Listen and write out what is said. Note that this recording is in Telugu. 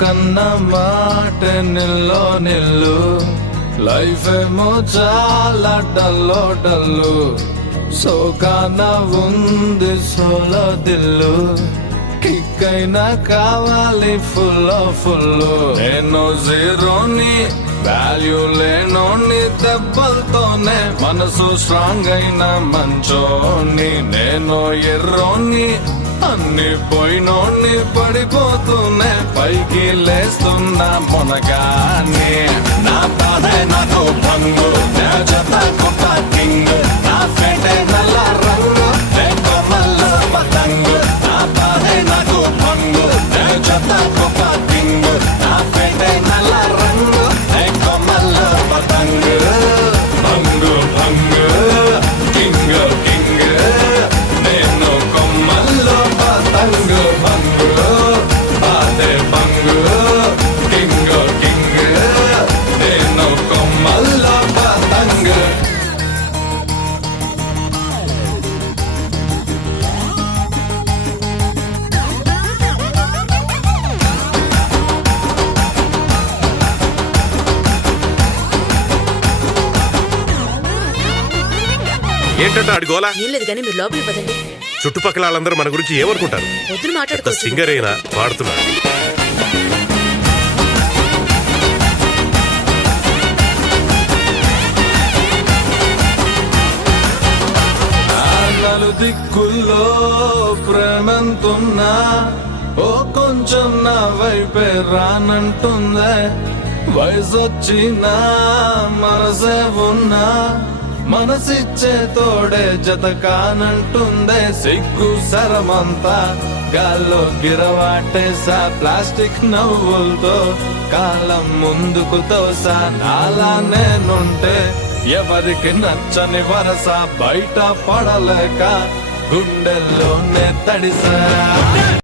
కన్న మాట నిల్లో నిల్లు లైఫ్ ఏమో చాలా డల్లో డల్లు సోకాన ఉంది సోలో దిల్లు కిక్ అయినా కావాలి ఫుల్ నేను జీరోని వాల్యూ లేనోని దెబ్బలతోనే మనసు స్ట్రాంగ్ అయిన మంచోని నేను ఎర్రోని అన్ని పోయినోని పడిపోతూనే పైకి లేస్తున్నా మొనగాని నా బాధే నాకు భంగు నా జత గొప్ప కింగ్ నా ఫేటే నల్ల రంగు కొమ్మల్లో పతంగు నా బాధే నాకు భంగు నా జత గొప్ప కింగ్ నా ఫేటే నల్ల రంగు కొమ్మల్లో పతంగు భంగు భంగు కింగ్ కింగ్ నేను కొమ్మల్లో పతంగు భంగు బాధే భంగు కింగ్ కింగ్ నేను కొమ్మల్లో పతంగు. ఏంటంటే అడిగోలా ఏం లేదు కానీ మీరు లోపలికి పదండి. చుట్టుపక్కల వాళ్ళందరూ మన గురించి ఏమనుకుంటారు? వద్దులు పెద్ద మాట్లాడుకోవచ్చు. సింగర్ అయినా పాడుతున్నాడు. నలు దిక్కుల్లో ప్రేమంతున్నా ఓ కొంచెం నా వైపే రానంటుందే వయసొచ్చినా మనసే ఉన్నా మనసిచ్చే తోడే జత కానంటుందే సిగ్గు సరమంతా గాల్లో గిరవాటేసా ప్లాస్టిక్ నవ్వులతో కాలం ముందుకు తోసా నాలా నేనుంటే ఎవరికి నచ్చని వరస బయట పడలేక గుండెల్లోనే తడిసా.